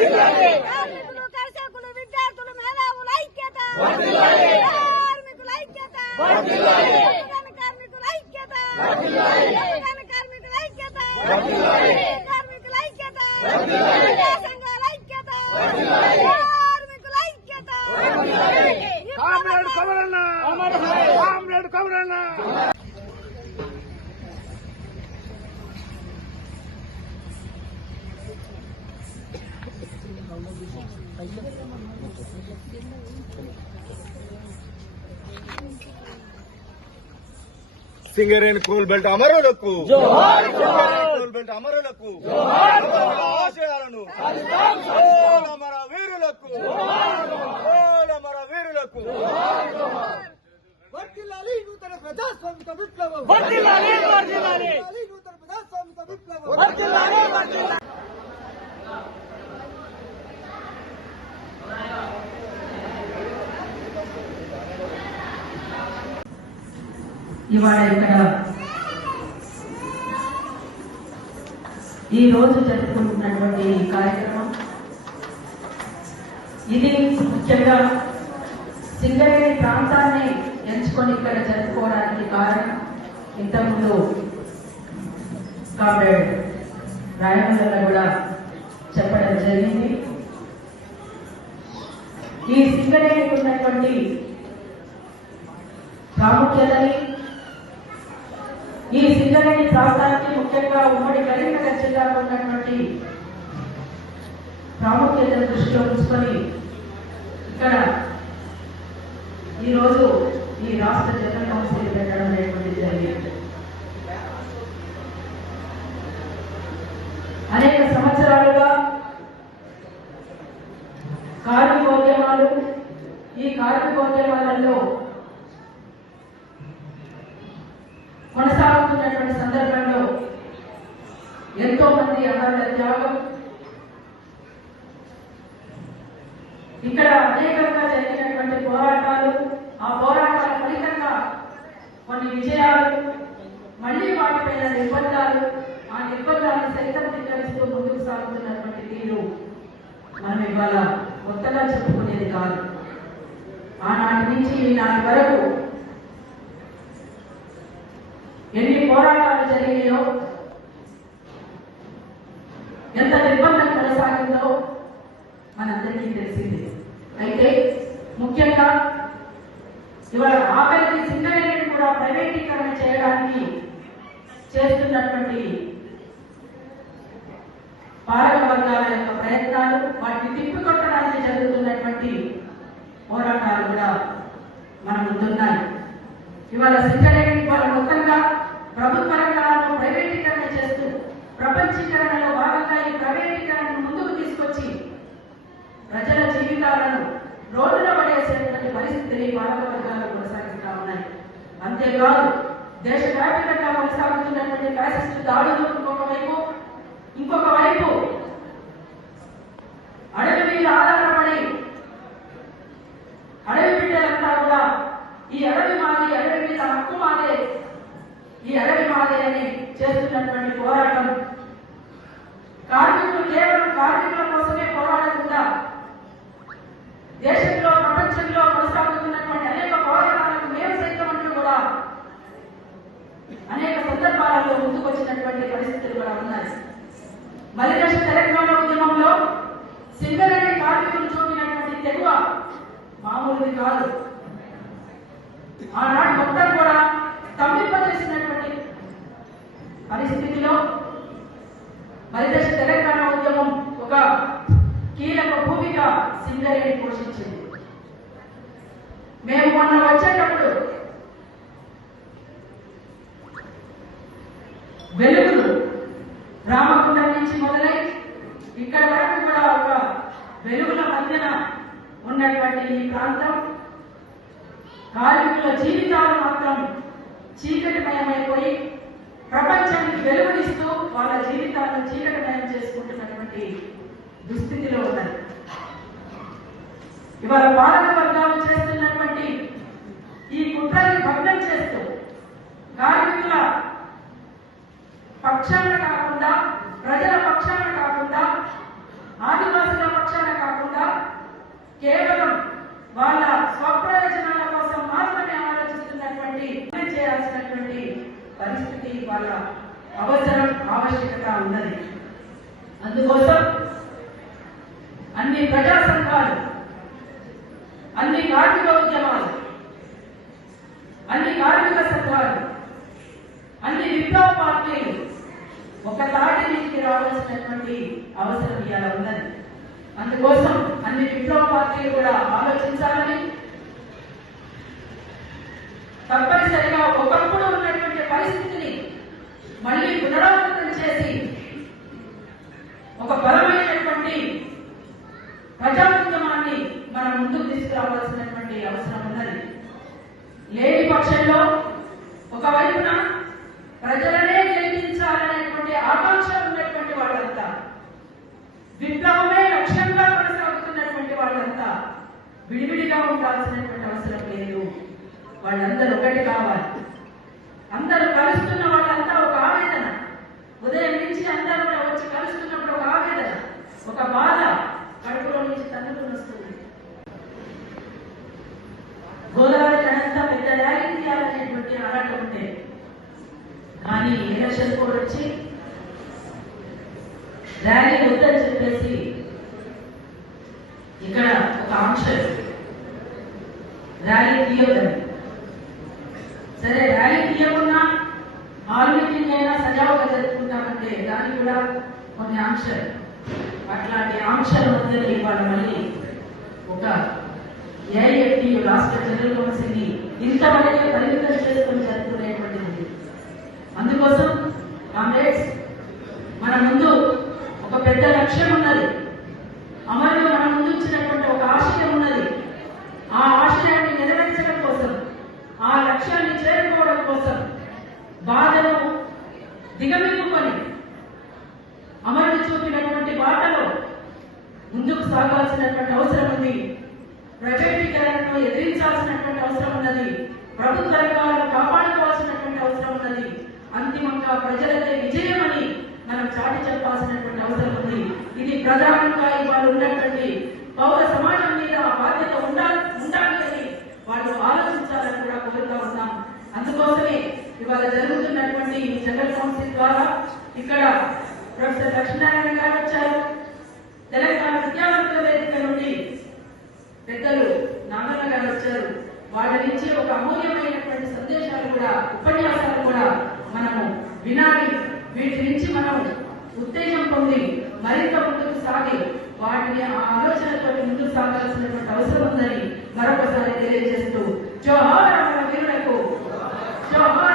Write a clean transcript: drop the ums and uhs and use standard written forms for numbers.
కార్మికులు కర్షకులు విద్యార్థులు మేధావుల ఐక్యత, కార్మికుల ఐక్యత, కార్మికుల ఐక్యత, కార్మికుల ఐక్యత, కార్మికుల ఐక్యత, సంఘాల ఐక్యత, కార్మికుల ఐక్యత. Comrade Kamaranna, comrade Kamaranna. Singareni coal belt అమరులకు, కోల్ బెల్ట్ అమరులకు ఆశయాలను అమర వీరులకు, అమర వీరులకు. వర్ధిల్లాలి నూతన ప్రజాస్వామిక విప్లవం, నూతన ప్రజాస్వామిక విప్లవం. ఇవాళ ఇక్కడ ఈ రోజు జరుపుకుంటున్నటువంటి ఈ కార్యక్రమం ఇది ముఖ్యంగా సింగరేణి ప్రాంతాన్ని ఎంచుకొని ఇక్కడ జరుపుకోవడానికి కారణం ఇంతకుముందు కామ్రేడ్ రాయమల్ల కూడా చెప్పడం జరిగింది. ఈ సింగరేణికి ఉన్నటువంటి ప్రాముఖ్యతని, ఈ సింగరేణి ప్రాంతానికి ముఖ్యంగా ఉమ్మడి కరీంనగర్ జిల్లాలో ఉన్నటువంటి ప్రాముఖ్యతను దృష్టిలో ఉంచుకొని ఇక్కడ ఈరోజు ఈ రాష్ట్ర జనరల్ కౌన్సిల్ పెట్టడం అనేటువంటిది జరిగింది. అనేక సంవత్సరాలుగా కార్మికోద్యమాలు, ఈ కార్మికోద్యమాలలో కొనసాగుతున్నటువంటి సందర్భంలో ఎంతో మంది అమరుల త్యాగం, ఇక్కడ అనేకంగా జరిగినటువంటి పోరాటాలు, ఆ పోరాటాల ఫలితంగా కొన్ని విజయాలు, మళ్లీ వాటిపైన నిర్బంధాలు, ఆ నిర్బంధాలను సైతం ధిక్కరిస్తూ ముందుకు సాగుతున్నటువంటి తీరు మనం ఇవాళ కొత్తగా చెప్పుకునేది కాదు. ఆనాటి నుంచి ఈనాటి వరకు ఎన్ని పోరాటాలు జరిగాయో, ఎంత నిర్బంధం కొనసాగిందో మనందరికీ తెలిసింది. అయితే ముఖ్యంగా ఇవాళ ఆఖరికి సింగరేణిని కూడా ప్రైవేటీకరణ చేయడానికి చేస్తున్నటువంటి పాలక వర్గాల యొక్క ప్రయత్నాలు, వాటిని తిప్పికొట్టడానికి జరుగుతున్నటువంటి పోరాటాలు కూడా మన ముందున్నాయి. ఇవాళ సింగరేణి వాళ్ళ మొత్తంగా ప్రభుత్వ రంగాలను ప్రైవేటీకరణ చేస్తూ ప్రపంచీకరణలో భాగంగా ఈ ప్రైవేటీకరణను ముందుకు తీసుకొచ్చి ప్రజల జీవితాలను రోడ్డున పడేసేటువంటి పరిస్థితిని పాలక వర్గాలు కొనసాగిస్తా ఉన్నాయి. అంతేకాదు దేశవ్యాప్తంగా కొనసాగుతున్నటువంటి ఫ్యాసిస్టు దాడులు ఇంకొక వైపు అడవి మీద ఆధారపడి అడవి బిడ్డలంతా కూడా ఈ అడవి మాది, అడవి మీద హక్కు మాదే, ఈ అడవి మాదే అని చేస్తున్నటువంటి పోరాటం కార్మికులు కేవలం కార్మికుల కోసమే పోరాడకుండా దేశంలో, ప్రపంచంలో కొనసాగుతున్నటువంటి అనేక పోరాటాలకు మేము సైతం అంటూ కూడా అనేక సందర్భాలలో ముందుకొచ్చినటువంటి పరిస్థితులు కూడా ఉన్నాయి. మలిదశ తెలంగాణ ఉద్యమంలో సింగరేణి కార్మికులు చూపినటువంటి తెగువ మామూలుది కాదు. ఆనాడు మొత్తం కూడా స్తంభింపజేసినటువంటి పరిస్థితిలో మలిదశ తెలంగాణ ఉద్యమం ఒక కీలక భూమిక సింగరేణి పోషించింది. మేము మొన్న వచ్చేటప్పుడు వెలుగులు రామగుండం నుంచి మొదలై ఇక్కడ వరకు కూడా ఒక వెలుగుల మధ్యన ఉన్నటువంటి ఈ ప్రాంతం కార్మికుల జీవితాలు మాత్రం చీకటిమయమైపోయి ప్రపంచానికి వెలుగునిస్తూ వాళ్ళ జీవితాలను చీకటిమయం చేసుకుంటున్నటువంటి దుస్థితిలో ఉన్నాయి. ఇవాళ పాలక వర్గాలు చేస్తున్నటువంటి ఈ కుట్రని భగ్నం చేస్తూ కార్మికుల పక్షాన కాకుండా, ప్రజల పక్షాన కాకుండా, ఆదివాసుల వాళ్ళ అవసరం ఆవశ్యకత ఉన్నది. అందుకోసం అన్ని ప్రజా సంఘాలు, అన్ని కార్మిక ఉద్యమాలు, అన్ని కార్మిక సంఘాలు, అన్ని విప్లవ పార్టీలు ఒక తాటి నుంచి రావాల్సినటువంటి అవసరం ఇవాళ ఉన్నది. అందుకోసం అన్ని విప్లవ పార్టీలు కూడా ఆలోచించాలని, తప్పనిసరిగా ఒకప్పుడు ఉన్నటువంటి పరిస్థితిని మళ్ళీ పునరావృతం చేసి ఒక బలమైనటువంటి ప్రజా ఉద్యమాన్ని మనం ముందుకు తీసుకురావాల్సినటువంటి అవసరం ఉన్నది. లేని పక్షంలో ఒకవైపున ప్రజలనే గెలిపించాలనేటువంటి ఆకాంక్ష ఉన్నటువంటి వాళ్ళంతా, విప్లవమే లక్ష్యంగా కొనసాగుతున్నటువంటి వాళ్ళంతా విడివిడిగా ఉండాల్సినటువంటి అవసరం లేదు. వాళ్ళందరూ ఒకటి కావాలి. అందరూ కలుస్తున్న వాళ్ళంతా ఒక ఆవేదన, ఉదయం నుంచి అందరూ కూడా వచ్చి కలుస్తున్నప్పుడు ఒక ఆవేదన, ఒక బాధ కడుపులో నుంచి తన్నుకుని వస్తుంది. గోదావరి కనంతా పెద్ద ర్యాలీ తీయాలనేటువంటి ఆరాటం ఉంటే, కానీ ఎలక్షన్ కోడ్ వచ్చి ర్యాలీ వద్దని చెప్పేసి ఇక్కడ ఒక ఆంక్ష, ర్యాలీ తీయొద్దని. సరే, ర్యాలీ తీయకుండా హాల్ మీటింగ్ అయినా సజావుగా జరుపుకుంటామంటే దానికి కూడా కొన్ని ఆంక్షలు, అట్లాంటి ఆంక్షల మధ్య ఇవాళ మళ్ళీ ఒక ఏఐఎఫ్టీ రాష్ట్ర జనరల్ కౌన్సిల్ ని ఇంతవరకే పరిమితం చేసుకుని జరుపుకునేటువంటిది. అందుకోసం కామ్రేడ్స్, మన ముందు ఒక పెద్ద లక్ష్యం ఉన్నది. అమలు మన ముందు ఇచ్చినటువంటి ఒక ఆశయం ఉన్నది. ఆ ఆశయాన్ని నెరవేర్చడం కోసం, ఆ లక్ష్యాన్ని చేరుకోవడం కోసం బాధను దిగమింగుకొని అమలు చూపినటువంటి బాటలో ముందుకు సాగాల్సినటువంటి అవసరం ఉంది. ప్రైవేటీకరణను ఎదిరించాల్సినటువంటి అవసరం ఉన్నది. ప్రభుత్వ రంగాలను కాపాడుకోవాల్సినటువంటి అవసరం ఉన్నది. అంతిమంగా ప్రజలకే విజయమని మనం చాటి చెప్పాల్సినటువంటి అవసరం ఉంది. ఇది ప్రధానంగా ఇవాళ ఉన్నటువంటి పౌర సమాజం మీద ఆ బాధ్యత ఉండాలి అని వాళ్ళు ఆలోచించాలని కూడా కోరుతా ఉన్నాం. అందుకోసమే ఇవాళ జరుగుతున్నటువంటి జనరల్ కౌన్సిల్ ద్వారా ఇక్కడ ప్రొఫెసర్ లక్ష్మీనారాయణ గారు వచ్చారు. తెలంగాణ విద్యావంతుల వేదిక నుండి పెద్దలు నాగన్న గారు వచ్చారు. వాళ్ళ నుంచి ఒక అమూల్యమైనటువంటి సందేశాలు కూడా, ఉపన్యాసాలు కూడా మనము వినాలి. వీటి నుంచి మనం ఉత్తేజం పొంది మరింత ముందుకు సాగి వాటిని ఆ ఆలోచనతో ముందుకు సాగాల్సినటువంటి అవసరం ఉందని మరొకసారి తెలియజేస్తూ, జోహార్ అమర వీరులకు, జోహార్.